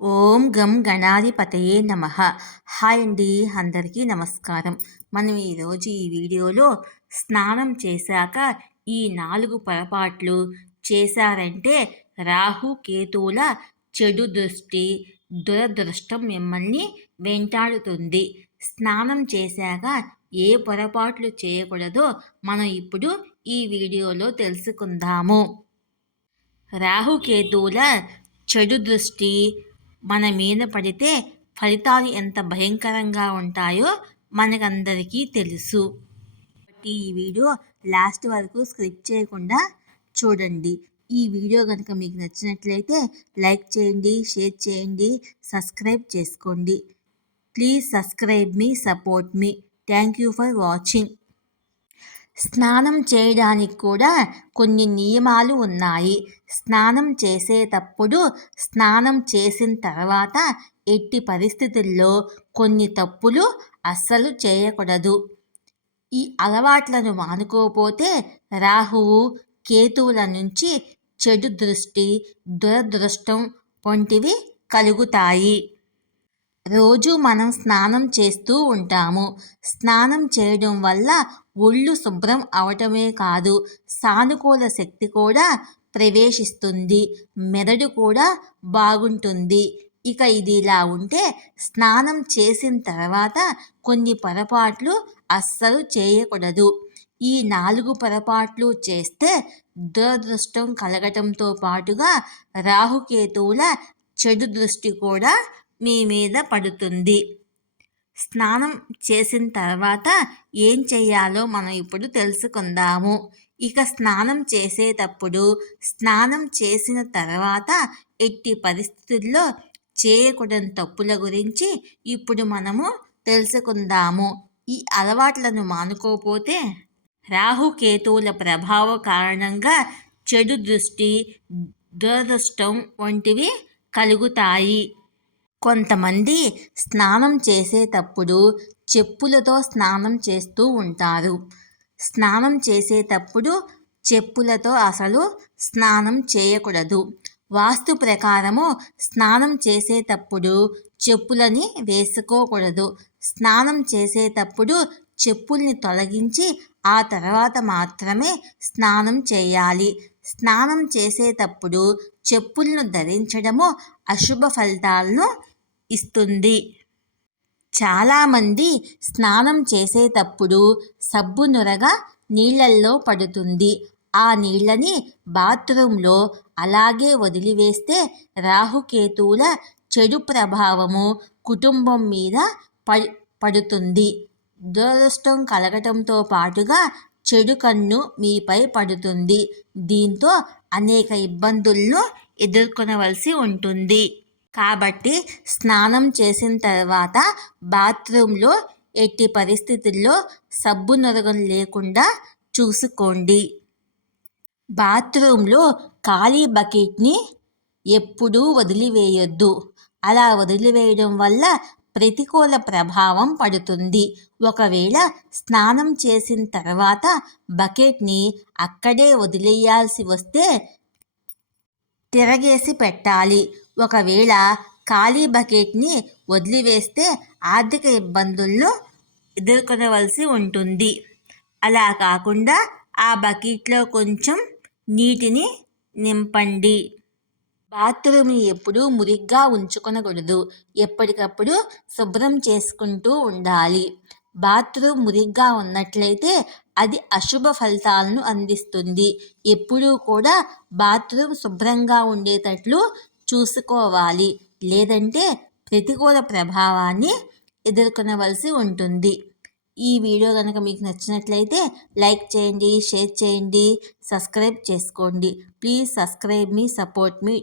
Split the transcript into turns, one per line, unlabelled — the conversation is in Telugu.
ఓం గం గణాధిపతయే నమ. హాయ్ అండి అందరికీ నమస్కారం. మనం ఈరోజు ఈ వీడియోలో స్నానం చేశాక ఈ నాలుగు పొరపాట్లు చేశారంటే రాహు కేతువుల చెడు దృష్టి దురదృష్టం మిమ్మల్ని వెంటాడుతుంది. స్నానం చేశాక ఏ పొరపాట్లు చేయకూడదో మనం ఇప్పుడు ఈ వీడియోలో తెలుసుకుందాము. రాహుకేతువుల చెడు దృష్టి మన మీద పడితే ఫలితాలు ఎంత భయంకరంగా ఉంటాయో మనకందరికీ తెలుసు. కాబట్టి ఈ వీడియో లాస్ట్ వరకు స్క్రిప్ట్ చేయకుండా చూడండి. ఈ వీడియో కనుక మీకు నచ్చినట్లయితే లైక్ చేయండి షేర్ చేయండి సబ్స్క్రైబ్ చేసుకోండి. ప్లీజ్ సబ్స్క్రైబ్ మీ support me. Thank you for watching. స్నానం చేయడానికి కూడా కొన్ని నియమాలు ఉన్నాయి. స్నానం చేసేటప్పుడు స్నానం చేసిన తర్వాత ఎట్టి పరిస్థితుల్లో కొన్ని తప్పులు అస్సలు చేయకూడదు. ఈ అలవాట్లను మానుకోపోతే రాహువు కేతువుల నుంచి చెడు దృష్టి దురదృష్టం వంటివి కలుగుతాయి. రోజు మనం స్నానం చేస్తూ ఉంటాము. స్నానం చేయడం వల్ల ఒళ్ళు శుభ్రం అవటమే కాదు సానుకూల శక్తి కూడా ప్రవేశిస్తుంది మెదడు కూడా బాగుంటుంది. ఇక ఇది ఇలా ఉంటే స్నానం చేసిన తర్వాత కొన్ని పొరపాట్లు అస్సలు చేయకూడదు. ఈ నాలుగు పొరపాట్లు చేస్తే దురదృష్టం కలగటంతో పాటుగా రాహుకేతువుల చెడు దృష్టి కూడా మీ మీద పడుతుంది. స్నానం చేసిన తర్వాత ఏం చేయాలో మనం ఇప్పుడు తెలుసుకుందాము. ఇక స్నానం చేసేటప్పుడు స్నానం చేసిన తర్వాత ఎట్టి పరిస్థితుల్లో చేయకూడని తప్పుల గురించి ఇప్పుడు మనము తెలుసుకుందాము. ఈ అలవాట్లను మానుకోపోతే రాహుకేతువుల ప్రభావ కారణంగా చెడు దృష్టి దురదృష్టం వంటివి కలుగుతాయి. కొంతమంది స్నానం చేసేటప్పుడు చెప్పులతో స్నానం చేస్తూ ఉంటారు. స్నానం చేసేటప్పుడు చెప్పులతో అసలు స్నానం చేయకూడదు. వాస్తు ప్రకారము స్నానం చేసేటప్పుడు చెప్పులని వేసుకోకూడదు. స్నానం చేసేటప్పుడు చెప్పుల్ని తొలగించి ఆ తర్వాత మాత్రమే స్నానం చేయాలి. స్నానం చేసేటప్పుడు చెప్పులను ధరించడము అశుభ ఫలితాలను ఇస్తుంది. చాలామంది స్నానం చేసేటప్పుడు సబ్బు నురగ నీళ్ళల్లో పడుతుంది. ఆ నీళ్ళని బాత్రూంలో అలాగే వదిలివేస్తే రాహుకేతువుల చెడు ప్రభావము కుటుంబం మీద ప పడుతుంది. దురదృష్టం కలగటంతో పాటుగా చెడు కన్ను మీపై పడుతుంది. దీంతో అనేక ఇబ్బందుల్లో ఎదుర్కొనవలసి ఉంటుంది. కాబట్టి స్నానం చేసిన తర్వాత బాత్రూంలో ఎట్టి పరిస్థితుల్లో సబ్బు నొరగం లేకుండా చూసుకోండి. బాత్రూంలో ఖాళీ బకెట్ని ఎప్పుడూ వదిలివేయొద్దు. అలా వదిలివేయడం వల్ల ప్రతికూల ప్రభావం పడుతుంది. ఒకవేళ స్నానం చేసిన తర్వాత బకెట్ని అక్కడే వదిలేయాల్సి వస్తే తిరగేసి పెట్టాలి. ఒకవేళ ఖాళీ బకెట్ని వదిలివేస్తే ఆర్థిక ఇబ్బందులను ఎదుర్కొనవలసి ఉంటుంది. అలా కాకుండా ఆ బకెట్లో కొంచెం నీటిని నింపండి. బాత్రూమ్ని ఎప్పుడూ మురిగ్గా ఉంచుకొనకూడదు. ఎప్పటికప్పుడు శుభ్రం చేసుకుంటూ ఉండాలి. బాత్రూమ్ మురిగ్గా ఉన్నట్లయితే అది అశుభ ఫలితాలను అందిస్తుంది. ఎప్పుడూ కూడా బాత్రూమ్ శుభ్రంగా ఉండేటట్లు చూసుకోవాలి. లేదంటే ప్రతికూల ప్రభావాన్ని ఎదుర్కొనవలసి ఉంటుంది. ఈ వీడియో కనుక మీకు నచ్చినట్లయితే లైక్ చేయండి షేర్ చేయండి సబ్స్క్రైబ్ చేసుకోండి. ప్లీజ్ సబ్స్క్రైబ్ మీ సపోర్ట్ మీ.